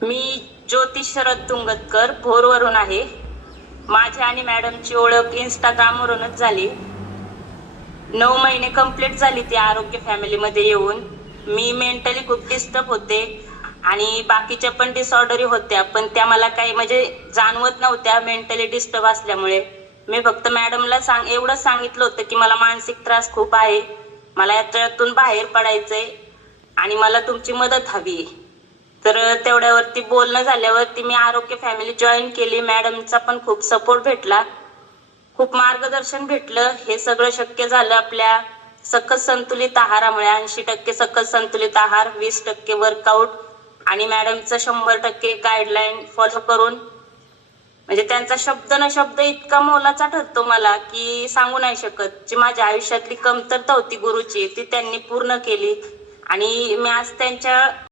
मी ज्योती शरद तुंगतकर भोरवरून आहे. माझी आणि मॅडमची ओळख इंस्टाग्रामवरूनच झाली. नऊ महिने कंप्लीट झाली ती आरोग्य फॅमिलीमध्ये येऊन. मी मेंटली खूप डिस्टर्ब होते आणि बाकीच्या पण डिसऑर्डरी होत्या पण त्या मला काही म्हणजे जाणवत नव्हत्या मेंटली डिस्टर्ब असल्यामुळे. मी फक्त मॅडमला सांग एवढंच सांगितलं होतं की मला मानसिक त्रास खूप आहे. मला याच्यातून बाहेर पडायचंय आणि मला तुमची मदत हवी आहे. तर तेवढ्यावरती बोलणं झाल्यावरती मी आरोग्य फॅमिली जॉईन केली. मॅडमचा पण खूप सपोर्ट भेटला. खूप मार्गदर्शन भेटलं. हे सगळं शक्य झालं आपल्या सकस संतुलित आहारामुळे. ऐंशी टक्के सकस संतुलित आहार वीस टक्के वर्कआउट आणि मॅडमचं शंभर टक्के गाईडलाईन फॉलो करून. म्हणजे त्यांचा शब्द न शब्द इतका मोलाचा ठरतो मला की सांगू नाही शकत. जी माझ्या आयुष्यातली कमतरता होती गुरुची ती त्यांनी पूर्ण केली. आणि मी आज त्यांच्या